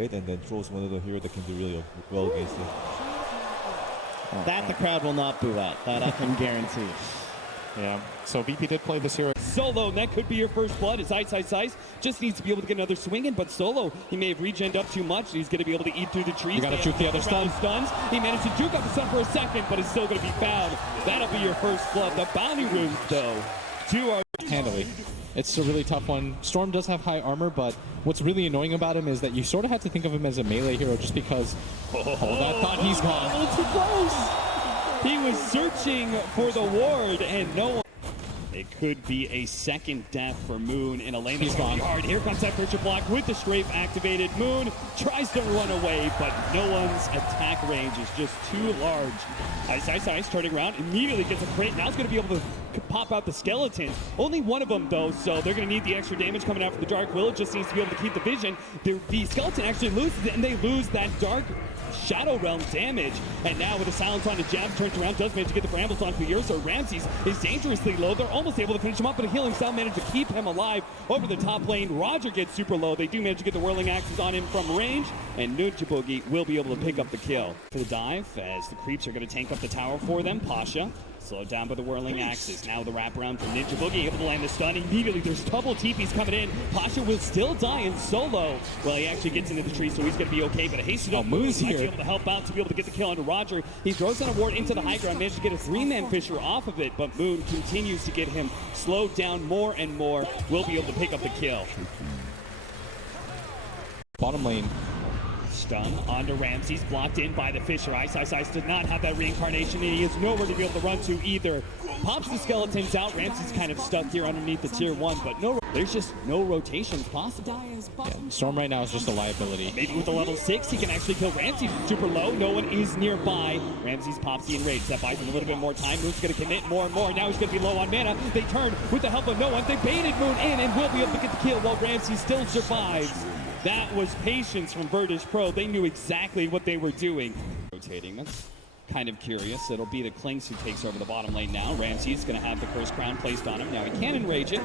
it and then throws one of the heroes that can do really well against it. That the crowd will not boo at. That I can guarantee. Yeah, so VP did play this hero. Solo, that could be your first blood. It's ice. Just needs to be able to get another swing in, but Solo, he may have regened up too much. He's going to be able to eat through the trees. You got to juke the other stun. Stuns. He managed to juke up the stun for a second, but it's still going to be found. That'll be your first blood. The bounty runes, though, handily. It's a really tough one. Storm does have high armor, but what's really annoying about him is that you sort of have to think of him as a melee hero just because that thought he's gone. A little too close. He was searching for the ward, and no one. It could be a second death for Moon in a lane that's going hard. Here comes that pressure block with the strafe activated. Moon tries to run away, but no one's attack range is just too large. Ice, turning around, immediately gets a crit. Now it's going to be able to pop out the skeletons. Only one of them, though, so they're going to need the extra damage coming out from the Dark Will. It just needs to be able to keep the vision. The skeleton actually loses it, and they lose that Dark Shadow Realm damage. And now with the silence on the jab, turns around, does manage to get the brambles onto Ursa. Ramses is dangerously low. They're almost able to finish him up, but a healing style managed to keep him alive over the top lane. Roger gets super low. They do manage to get the whirling axes on him from range, and Ninja Boogie will be able to pick up the kill. For the dive, as the creeps are going to tank up the tower for them. Pasha slowed down by the whirling axes. Now the wraparound from Ninja Boogie, able to land the stun. Immediately, there's double TPs coming in. Pasha will still die in solo. Well, he actually gets into the tree, so he's going to be okay, but a hasted up move might be able to help out to be able to get the kill onto Roger. He throws in a ward into the high ground, managed to get a three-man Fisher off of it, but Moon continues to get him slowed down more and more. Will be able to pick up the kill. Bottom lane. Stun onto Ramses, blocked in by the Fisher. Ice did not have that reincarnation, and he has nowhere to be able to run to either. Pops the skeletons out. Ramses kind of stuck here underneath the tier 1, but there's just no rotations possible. Yeah, Storm right now is just a liability. Maybe with a level 6, he can actually kill Ramses super low. No one is nearby. Ramses pops the enrage. That buys him a little bit more time. Moon's going to commit more and more. Now he's going to be low on mana. They turn with the help of no one. They baited Moon in and will be able to get the kill while Ramses still survives. That was patience from Virtus Pro. They knew exactly what they were doing. Rotating, that's kind of curious. It'll be the Clinks who takes over the bottom lane now. Ramses going to have the Curse Crown placed on him. Now he can enrage it.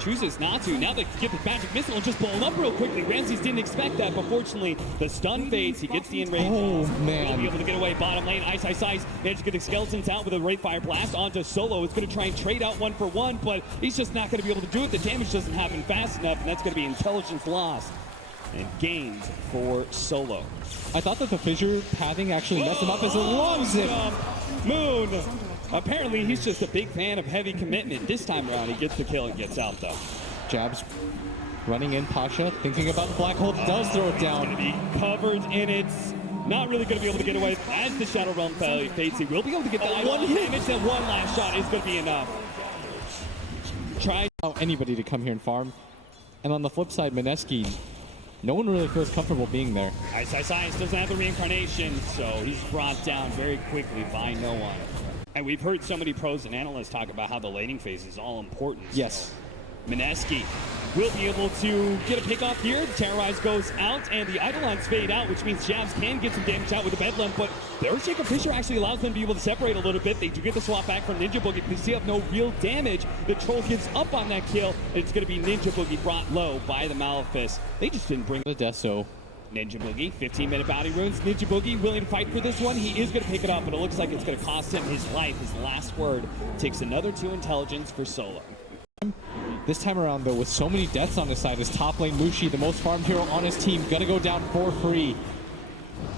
Chooses not to. Now they get the magic missile and just blow him up real quickly. Ramses didn't expect that, but fortunately the stun fades. He gets the enrage. Oh, man. He'll be able to get away bottom lane. Ice. Managed to get the skeletons out with a Wraith Fire Blast onto Solo. It's going to try and trade out 1-for-1, but he's just not going to be able to do it. The damage doesn't happen fast enough, and that's going to be intelligence lost and gained for Solo. I thought that the fissure pathing actually messed him up as a long zip. Moon, apparently he's just a big fan of heavy commitment. This time around he gets the kill and gets out though. Jabs running in. Pasha thinking about the black hole, does throw it down. Going to be covered in it. Not really going to be able to get away as the Shadow Realm fades. He will be able to get that one damage, and one last shot is going to be enough. Try anybody to come here and farm. And on the flip side, Mineski, no one really feels comfortable being there. Ice doesn't have the reincarnation, so he's brought down very quickly by no one. And we've heard so many pros and analysts talk about how the laning phase is all important. Yes. Mineski will be able to get a pick off here. The Terrorize goes out, and the Eidolons fade out, which means Jabs can get some damage out with the Bedlam, but the Earthshaker Fisher actually allows them to be able to separate a little bit. They do get the swap back from Ninja Boogie, but they still have no real damage. The Troll gives up on that kill, and it's going to be Ninja Boogie brought low by the Malefice. They just didn't bring the death, so Ninja Boogie, 15-minute bounty runes. Ninja Boogie willing to fight for this one. He is going to pick it up, but it looks like it's going to cost him his life. His last word takes another 2 intelligence for Solo. This time around, though, with so many deaths on his side, his top lane Mushi, the most farmed hero on his team, gonna go down for free.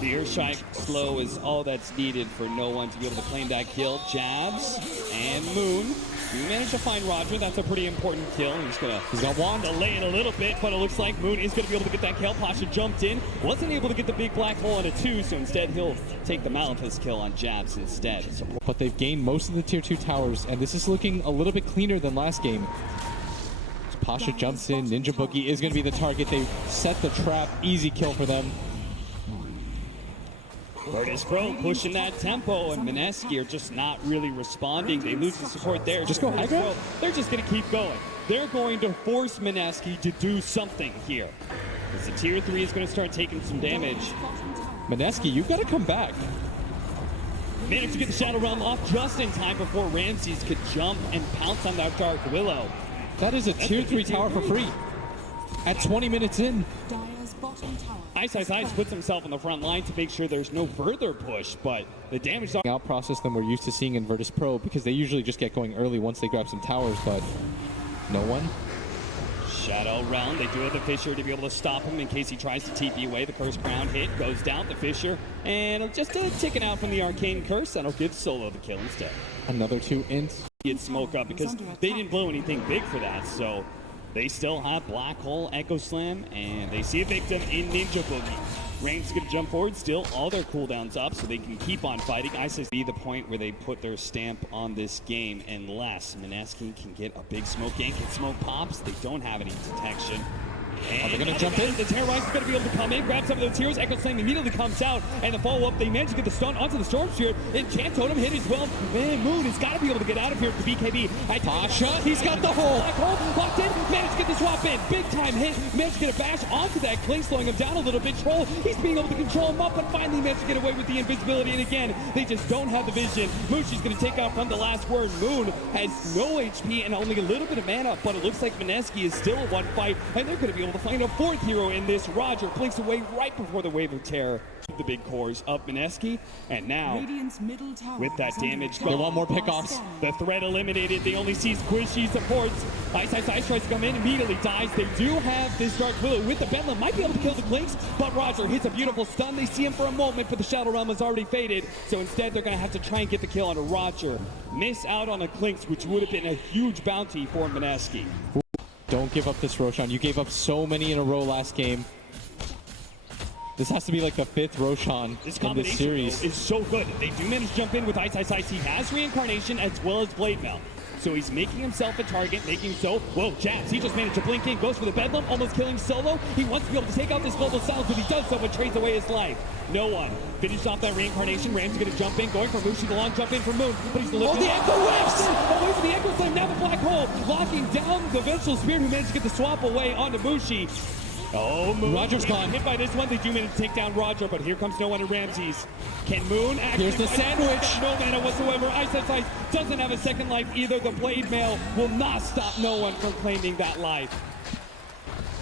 The Earthshike slow is all that's needed for no one to be able to claim that kill. Jabs and Moon. You managed to find Roger. That's a pretty important kill. He's got one. Delay it a little bit, but it looks like Moon is going to be able to get that kill. Pasha jumped in. Wasn't able to get the big black hole on a 2, so instead he'll take the Malefice kill on Jabs instead. But they've gained most of the tier 2 towers, and this is looking a little bit cleaner than last game. Pasha jumps in. Ninja Boogie is going to be the target. They set the trap. Easy kill for them. Virtus Pro pushing that tempo, and Mineski are just not really responding. They lose the support there. Just go high ground? They're just going to keep going. They're going to force Mineski to do something here. As the tier 3 is going to start taking some damage. Mineski, you've got to come back. Managed to get the Shadow Realm off just in time before Ramses could jump and pounce on that Dark Willow. That is a tier 3 tower for free. At 20 minutes in. Ice puts himself on the front line to make sure there's no further push, but the damage Out process than we're used to seeing in Virtus Pro, because they usually just get going early once they grab some towers, but no one. Shadow round. They do have the Fissure to be able to stop him in case he tries to TP away. The Curse Crown hit goes down. The Fissure, and just ticking out from the Arcane Curse. That'll give Solo the kill instead. Another 2 ints. He'd smoke up because they didn't blow anything big for that, so they still have Black Hole, Echo Slam, and they see a victim in Ninja Boogie. Rain's gonna jump forward, still all their cooldowns up, so they can keep on fighting. I say be the point where they put their stamp on this game, unless Mineski can get a big smoke gank and smoke pops. They don't have any detection. And they're gonna jump in. The Terrorize is gonna be able to come in, grab some of those heroes. Echo Slam immediately comes out, and the follow-up, they manage to get the stun onto the Storm Spirit. Enchant Totem hit as well. Man, Moon has got to be able to get out of here with the BKB. Pasha, he's got the hole. Black hole, locked in, managed to get the swap in. Big time hit, managed to get a bash onto that Cling, slowing him down a little bit. Troll, he's being able to control him up, but finally managed to get away with the invisibility. And again, they just don't have the vision. Mushi's gonna take out from the last word. Moon has no HP and only a little bit of mana, but it looks like Mineski is still one fight, and they're gonna be able to find a fourth hero in this. Roger blinks away right before the wave of terror. The big cores of Mineski, and now with that damage They gone, want more pickoffs. the threat eliminated. They only see Squishy supports. Ice tries to come in, immediately dies. They do have this Dark Willow with the Bedlam, might be able to kill the Clinks, but Roger hits a beautiful stun. They see him for a moment, but the Shadow Realm has already faded, so instead they're going to have to try and get the kill on a Roger. Miss out on a Clinks, which would have been a huge bounty for Mineski. Don't give up this Roshan. You gave up so many in a row last game. This has to be like the 5th Roshan This in this combination series. though, is so good. They do manage to jump in with Ice. He has Reincarnation as well as Blade Mail. So he's making himself a target, making so. Whoa, jabs. He just managed to blink in, goes for the Bedlam, almost killing Solo. He wants to be able to take out this Global Silence, but he does so, but trades away his life. No one. Finished off that Reincarnation. Ram's gonna jump in, going for Mushi, the long jump in for Moon, but he's delivering. Oh, the Echo Whips! Away from the Echo Slam, now the Black Hole, locking down the Vengeful Spirit, who managed to get the swap away onto Mushi. Oh, Moon. Roger's gone. Hit by this one. They do manage to take down Roger, but here comes no one in Ramses. Can Moon actually... Here's the sandwich. No mana whatsoever. Ice doesn't have a second life either. The Blade Mail will not stop no one from claiming that life.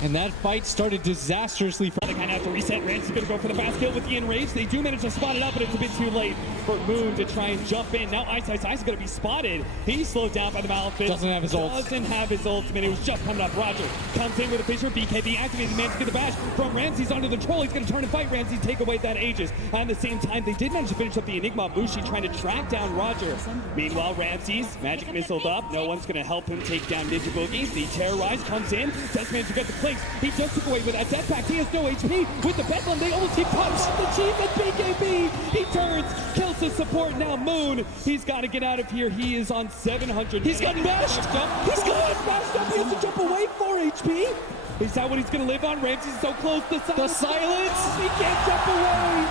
And that fight started disastrously. They kind of have to reset. Ramses is going to go for the fast kill with the Enrage. They do manage to spot it up, but it's a bit too late for Moon to try and jump in. Now Ice is going to be spotted. He's slowed down by the Malefit. Doesn't have his ult. Doesn't have his ultimate. It was just coming up. Roger comes in with a Fissure. BKB activated. Managed to get the bash from Ramses onto the Troll. He's going to turn and fight Ramses, take away that Aegis. At the same time, they did manage to finish up the Enigma. Mushi trying to track down Roger. Meanwhile, Ramses, magic missiled up. No one's going to help him take down Ninja Boogie. The Terrorize comes in. Does manage to get the Clinks. He just took away with that jetpack. He has no HP. With the Bedlam, they almost keep touched the Chief and BKB. He turns, kills his support. Now Moon, he's got to get out of here. He is on 700. He's gotten bashed. He's got bashed up. He has to jump away 4 HP. Is that what he's going to live on? Ramses is so close. The silence. He can't jump away.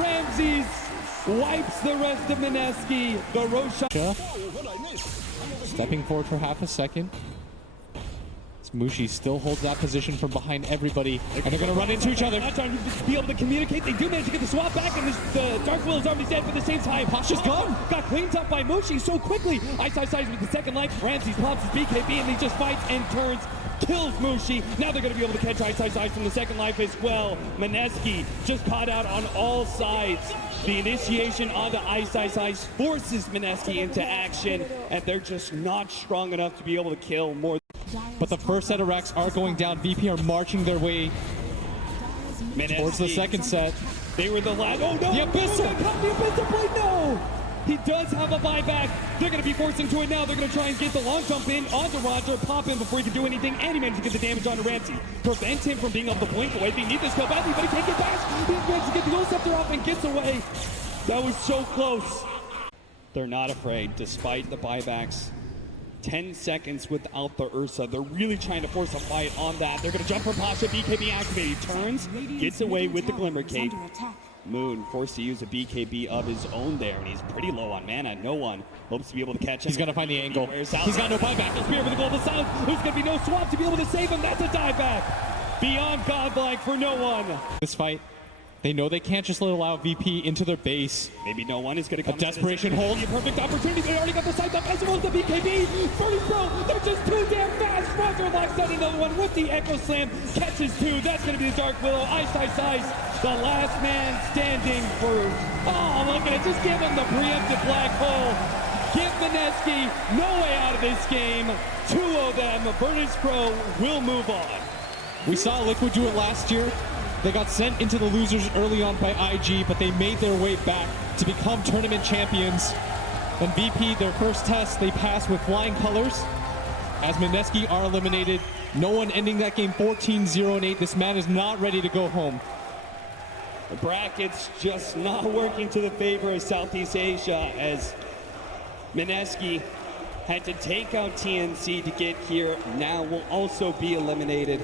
Ramses wipes the rest of Mineski. The Roshan. Stepping forward for half a second. Mushi still holds that position from behind everybody, and they're going to run into each other. Not trying to be able to communicate. They do manage to get the swap back, and the Dark Will is already dead. But at the same time, Pasha's gone. Got cleaned up by Mushi so quickly. Ice with the second life. Ramses pops his BKB, and he just fights and turns. Kills Mushi. Now they're going to be able to catch Ice from the second life as well. Mineski just caught out on all sides. The initiation on the Ice forces Mineski into action, and they're just not strong enough to be able to kill more. But the first set of racks are going down. VP are marching their way towards the second set. They were the last. Oh no! The Abyssal! The Abyssal Blade, no! He does have a buyback. They're going to be forced into it now. They're going to try and get the long jump in onto Roger, pop him before he can do anything, and he managed to get the damage onto Ramsey. Prevents him from being able to blink away. They need this kill badly, but he can't get back. He managed to get the Gold Scepter off and gets away. That was so close. They're not afraid, despite the buybacks. 10 seconds without the Ursa. They're really trying to force a fight on that. They're going to jump for Pasha. BKB activated. Turns, gets away with the Glimmer Cape. Moon forced to use a BKB of his own there, and he's pretty low on mana. No one hopes to be able to catch him. He's going to find the angle. He's got no buyback. Spear with the Global Silence. There's going to be no swap to be able to save him. That's a dieback. Beyond godlike for no one. This fight, They know they can't just allow VP into their base. Maybe no one is going to come. A desperation hold. A perfect opportunity. They already got the sights up as well as the BKB. 30 Pro. They're just too damn fast. Roger locks out another one with the Echo Slam. Catches two. That's going to be the Dark Willow. Ice. The last man standing for. Oh, look at it. Just give him the preemptive black hole. Give Mineski no way out of this game. Two of them. Virtus Pro will move on. We saw Liquid do it last year. They got sent into the losers early on by IG, but they made their way back to become tournament champions. And VP, their first test, they passed with flying colors. As Mineski are eliminated, no one ending that game 14-0-8. This man is not ready to go home. The brackets just not working to the favor of Southeast Asia as Mineski had to take out TNC to get here. Now will also be eliminated.